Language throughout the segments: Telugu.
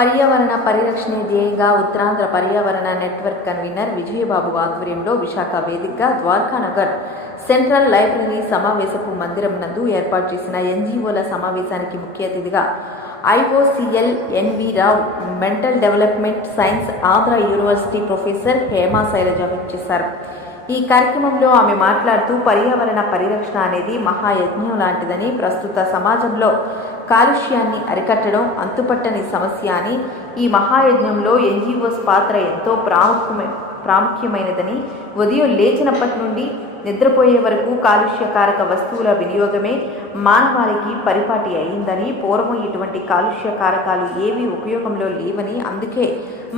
పర్యావరణ పరిరక్షణే ధ్యేయంగా ఉత్తరాంధ్ర పర్యావరణ నెట్వర్క్ కన్వీనర్ విజయబాబు ఆధ్వర్యంలో విశాఖ వేదికగా ద్వారకానగర్ సెంట్రల్ లైబ్రరీ సమావేశపు మందిరం నందు ఏర్పాటు చేసిన ఎన్జీఓల సమావేశానికి ముఖ్య అతిథిగా IOCL NV Rao mental development science Andhra university professor Hema Shailaja చేశారు. ఈ కార్యక్రమంలో ఆమె మాట్లాడుతూ పర్యావరణ పరిరక్షణ అనేది మహాయజ్ఞం లాంటిదని, ప్రస్తుత సమాజంలో కాలుష్యాన్ని అరికట్టడం అంతుపట్టని సమస్య అని, ఈ మహాయజ్ఞంలో ఎన్జీఓస్ పాత్ర ఎంతో ప్రాముఖ్యమైనదని, ఉదయం లేచినప్పటి నుండి నిద్రపోయే వరకు కాలుష్యకారక వస్తువుల వినియోగమే మానవాళికి పరిపాటి అయిందని, పూర్వం ఇటువంటి కాలుష్యకారకాలు ఏవీ ఉపయోగంలో లేవని, అందుకే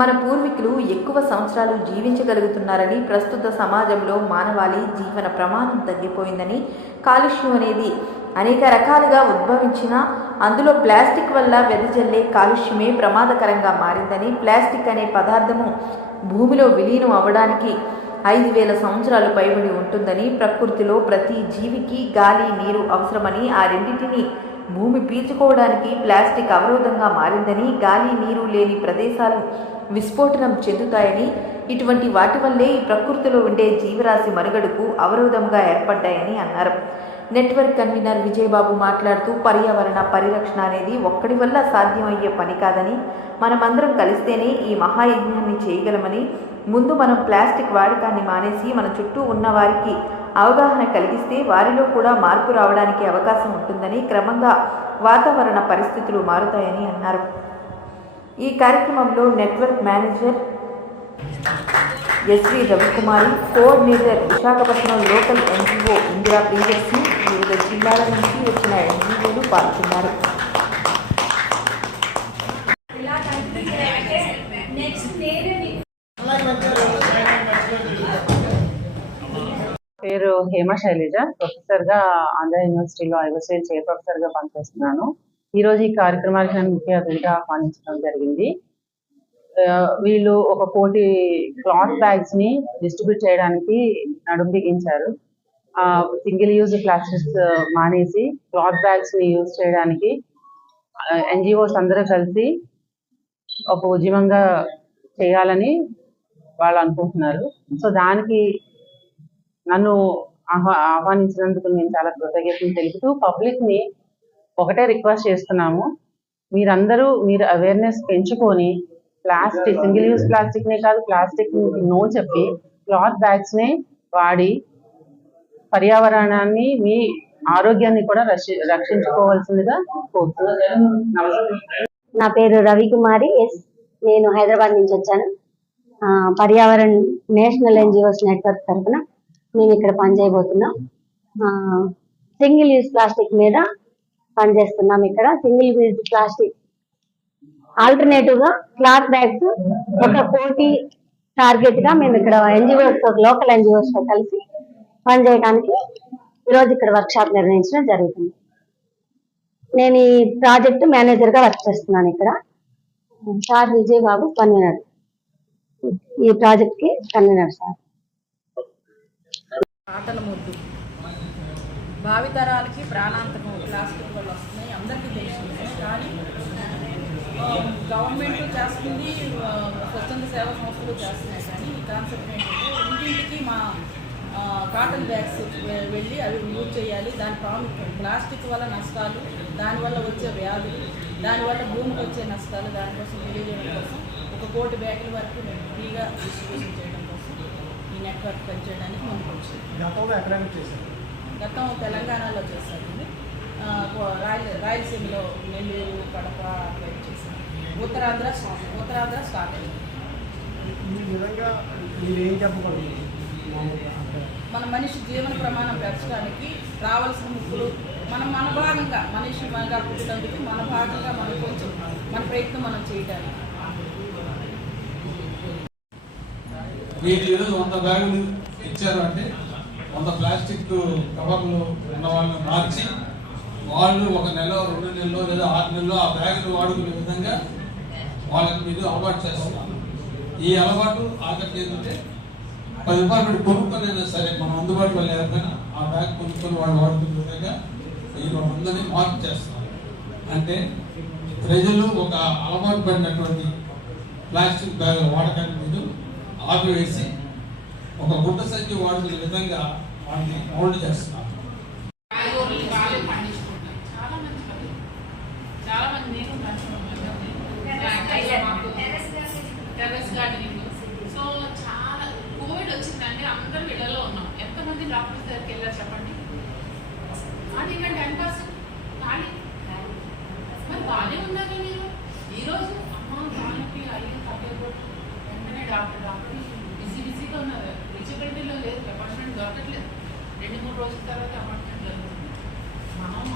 మన పూర్వీకులు ఎక్కువ సంవత్సరాలు జీవించగలుగుతున్నారని, ప్రస్తుత సమాజంలో మానవాళి జీవన ప్రమాణం తగ్గిపోయిందని, కాలుష్యం అనేది అనేక రకాలుగా ఉద్భవించిన అందులో ప్లాస్టిక్ వల్ల వెదజల్లే కాలుష్యమే ప్రమాదకరంగా మారిందని, ప్లాస్టిక్ అనే పదార్థము భూమిలో విలీనం అవ్వడానికి 5,000 సంవత్సరాలు పైబడి ఉంటుందని, ప్రకృతిలో ప్రతి జీవికి గాలి నీరు అవసరమని, ఆ రెండింటినీ భూమి పీల్చుకోవడానికి ప్లాస్టిక్ అవరోధంగా మారిందని, గాలి నీరు లేని ప్రదేశాలు విస్ఫోటనం చెందుతాయని, ఇటువంటి వాటి వల్లే ఈ ప్రకృతిలో ఉండే జీవరాశి మనుగడకు అవరోధంగా ఏర్పడ్డాయని అన్నారు. నెట్వర్క్ కన్వీనర్ విజయబాబు మాట్లాడుతూ పర్యావరణ పరిరక్షణ అనేది ఒక్కడి వల్ల సాధ్యమయ్యే పని కాదని, మనమందరం కలిస్తేనే ఈ మహాయజ్ఞాన్ని చేయగలమని, ముందు మనం ప్లాస్టిక్ వాడకాన్ని మానేసి మన చుట్టూ ఉన్న వారికి అవగాహన కలిగిస్తే వారిలో కూడా మార్పు రావడానికి అవకాశం ఉంటుందని, క్రమంగా వాతావరణ పరిస్థితులు మారుతాయని అన్నారు. ఈ కార్యక్రమంలో network manager S V Ravikumari, coordinator Visakhapatnam local NGO Indira Priyadarshini, వివిధ జిల్లాల నుంచి వచ్చిన ఎన్జీఓలు పాల్గొన్నారు. పేరు హేమా శైలజ, ప్రొఫెసర్గా ఆంధ్ర యూనివర్సిటీలో ఐఓసిఎల్ చైర్ ప్రొఫెసర్గా పనిచేస్తున్నాను. ఈరోజు ఈ కార్యక్రమానికి నన్ను ముఖ్య అతిథిగా ఆహ్వానించడం జరిగింది. వీళ్ళు ఒక 1,000,000 క్లాత్ బ్యాగ్స్ని డిస్ట్రిబ్యూట్ చేయడానికి నడుము బిగించారు. సింగిల్ యూజ్ ప్లాస్టిక్స్ మానేసి క్లాత్ బ్యాగ్స్ని యూజ్ చేయడానికి ఎన్జిఓస్ అందరూ కలిసి ఒక ఉద్యమంగా చేయాలని వాళ్ళు అనుకుంటున్నారు. సో దానికి నన్ను ఆహ్వానించినందుకు నేను చాలా కృతజ్ఞతలు తెలుపుతూ పబ్లిక్ని ఒకటే రిక్వెస్ట్ చేస్తున్నాము, మీరందరూ మీరు అవేర్నెస్ పెంచుకొని ప్లాస్టిక్, సింగిల్ యూజ్ ప్లాస్టిక్నే కాదు ప్లాస్టిక్ నో చెప్పి క్లాత్ బ్యాగ్స్నే వాడి పర్యావరణాన్ని, మీ ఆరోగ్యాన్ని కూడా రక్షించుకోవాల్సిందిగా కోరుతున్నాను. నా పేరు రవికుమారి ఎస్. నేను హైదరాబాద్ నుంచి వచ్చాను. పర్యావరణ నేషనల్ ఎన్జిఓస్ నెట్వర్క్ తరఫున మేము ఇక్కడ పనిచేయబోతున్నాం. సింగిల్ యూజ్ ప్లాస్టిక్ మీద పనిచేస్తున్నాం. ఇక్కడ సింగిల్ యూజ్ ప్లాస్టిక్ ఆల్టర్నేటివ్ గా క్లాత్ బ్యాగ్స్ ఒక 1,000,000 టార్గెట్ గా మేము ఇక్కడ ఎన్జిఓస్ తో, లోకల్ ఎన్జిఓస్ తో కలిసి పనిచేయడానికి ఈరోజు ఇక్కడ వర్క్ షాప్ నిర్వహించడం జరుగుతుంది. నేను ఈ ప్రాజెక్ట్ మేనేజర్ గా వర్క్ చేస్తున్నాను. ఇక్కడ సార్ విజయబాబు కన్వీనర్, ఈ ప్రాజెక్ట్ కి కన్వీనర్ సార్. ఆటల ముద్దు భావితరాలకి ప్రాణాంతకం ప్లాస్టిక్ వల్ల వస్తున్నాయి, అందరికీ తెలిసిందే. కానీ గవర్నమెంట్ చేస్తుంది, స్వచ్ఛంద సేవా సంస్థలు చేస్తున్నాయి. కానీ ఈ కాన్సెప్ట్ ఏంటంటే ఇంటింటికి మా కాటన్ బ్యాగ్స్ వెళ్ళి అవి యూజ్ చేయాలి. దాని ప్రాముఖ్యం ప్లాస్టిక్ వల్ల నష్టాలు, దానివల్ల వచ్చే వ్యాధులు, దానివల్ల భూమికి వచ్చే నష్టాలు, దానికోసం తెలియజేయడం కోసం 1,000,000 బ్యాగుల వరకు మేము ఫ్రీగా డిస్ట్రిబ్యూషన్ చేయడం కోసం ఈ నెట్వర్క్ పనిచేయడానికి ముందుకు వచ్చింది. గతం తెలంగాణలో చేశారండి, రాయలసీమలో నెల్లూరు, కడప చేశారు, ఉత్తరాంధ్ర స్టార్ట్ అయింది. మన మనిషి జీవన ప్రమాణం పెంచడానికి రావాల్సిన ముక్కులు మన భాగంగా, మనిషి మనగా పుట్టినందుకు మన భాగంగా మనం కొంచెం మన ప్రయత్నం మనం చేయడానికి. మీరు ఈరోజు 100 బ్యాగులు ఇచ్చారు అంటే 100 ప్లాస్టిక్ కవర్లు ఉన్న వాళ్ళని మార్చి వాళ్ళు 1 నెల, 2 నెలలు లేదా 6 నెలలు ఆ బ్యాగులు వాడుకునే విధంగా వాళ్ళకి మీరు అలవాటు చేస్తున్నారు. ఈ అలవాటు ఆఖరికి ఏంటంటే 10 రూపాయలు పెట్టి కొనుక్కొనైనా సరే మనం అందుబాటులో లేకపోయినా ఆ బ్యాగ్ కొనుక్కొని వాళ్ళు వాడుకునే విధంగా మీరు అందరినీ మార్పు చేస్తున్నారు. అంటే ప్రజలు ఒక అలవాటు పడినటువంటి ప్లాస్టిక్ బ్యాగుల వాడకాన్ని మీరు ఆపివేసి ఒక గుడ్డ సంఖ్య వాడుకునే విధంగా వాటిని మౌల్డ్ చేస్తున్నారు. కాయగూరలు వాళ్ళే పండించుకుంటారు. చాలా మంచి పని. చాలా మంది నేను టెర్రస్ గార్డెనింగ్. సో చాలా కోవిడ్ వచ్చిందంటే అందరం ఇళ్లలో ఉన్నాం. ఎంతమంది డాక్టర్స్ దగ్గరికి వెళ్ళారు చెప్పండి? అది ఇంకా 10% ఖాళీ. మరి బాగానే ఉన్నారు మీరు. ఈరోజు అమ్మ వాళ్ళకి అయ్యో తగ్గకూడదు వెంటనే డాక్టర్ బిజీగా ఉన్నారు. రిచబిలిటీలో లేదు, అపార్ట్మెంట్ దొరకట్లేదు. 2-3 రోజుల తర్వాత అపార్ట్మెంట్ దొరుకుతుంది. మనం